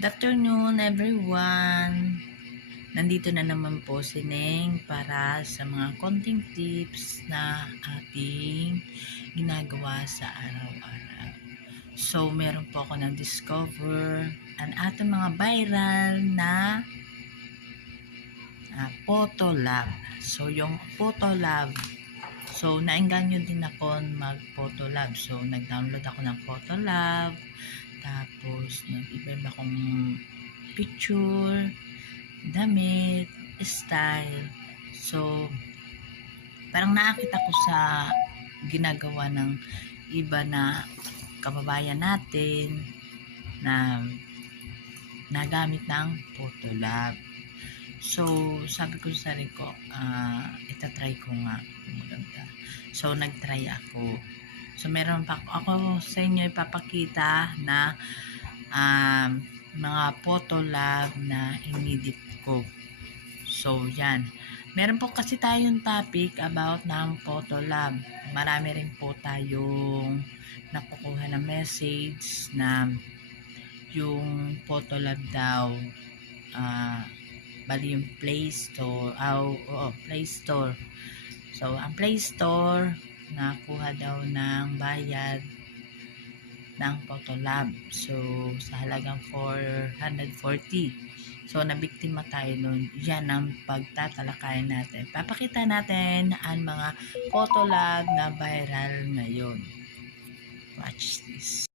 Good afternoon everyone! Nandito na naman po si Neng para sa mga konting tips na ating ginagawa sa araw-araw. So, meron po ako na-discover ang ating mga viral na Photo Lab. So, yung Photo Lab. So, naengganyo din ako mag-Photo Lab. So, nag-download ako ng Photo Lab. Tapos, nag-iba akong picture, damit, style. So, parang nakakita ko sa ginagawa ng iba na kababayan natin na nagamit ng Photo Lab. So, sabi ko sa sarili ko, itatry ko nga. Maganda. So, nagtry ako. So, meron pa ako sa inyo ipapakita na mga Photo Lab na inedit ko. So, yan. Meron po kasi tayong topic about ng Photo Lab. Marami rin po tayong nakukuha na message na yung Photo Lab daw bali yung Play Store. Play Store. So, ang Play Store nakuha daw ng bayad ng Photo Lab. So, sa halagang 440. So, nabiktima tayo nun. Yan ang pagtatalakayan natin. Papakita natin ang mga Photo Lab na viral ngayon. Watch this.